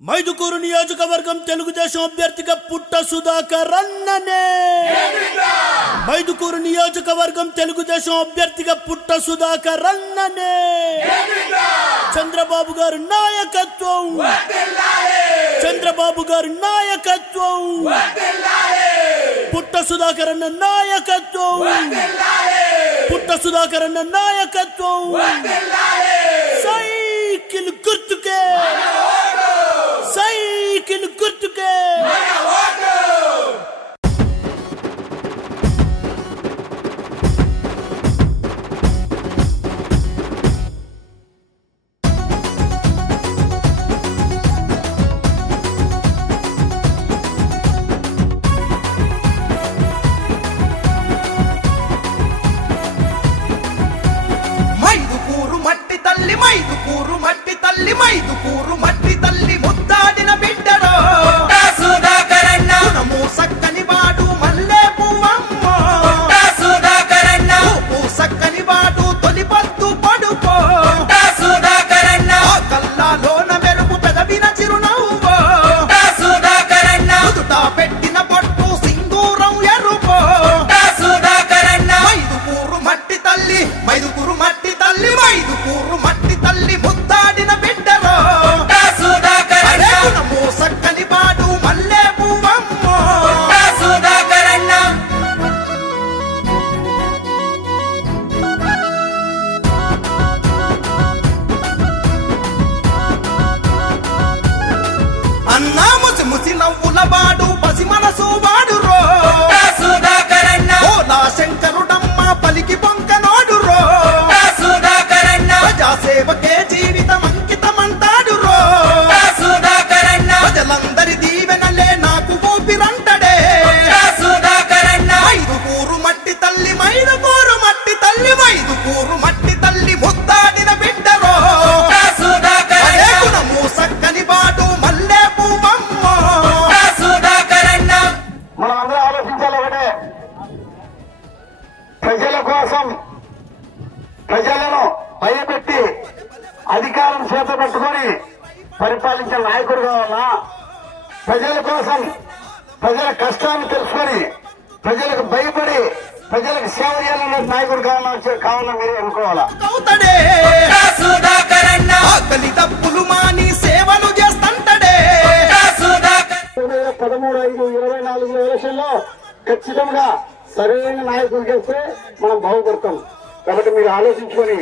మైదుకూరు నియోజకవర్గం తెలుగుదేశం అభ్యర్థిగా పుట్ట సుధాకర్ అన్ననే మైదుకూరు నియోజకవర్గం తెలుగుదేశం అభ్యర్థిగా పుట్ట సుధాకర్ అన్ననే చంద్రబాబు గారు నాయకత్వం. చంద్రబాబు గారు నాయకత్వం. పుట్ట సుధాకర్ అన్న నాయకత్వం. పుట్ట సుధాకర్ అన్న నాయకత్వం. మైదుకూరు మట్టి తల్లి మైదుకూరు నవ్వుల వాడు కోసం ప్రజలను భయపెట్టి అధికారం చేత పట్టుకొని పరిపాలించే నాయకుడు కావాలా? ప్రజల కోసం ప్రజల కష్టాన్ని తెలుసుకొని ప్రజలకు భయపడి ప్రజలకు సేవ చేయాలనే నాయకుడు కావాలని కావాలని మీరు అనుకోవాలా? తప్పులు మాని సేవలు చేస్తంటడే. పదమూడు ఐదు ఇరవై నాలుగు ఎలక్షన్లో ఖచ్చితంగా సరైన నాయకులు చేస్తే మనం బాగుపడతాం. కాబట్టి మీరు ఆలోచించుకొని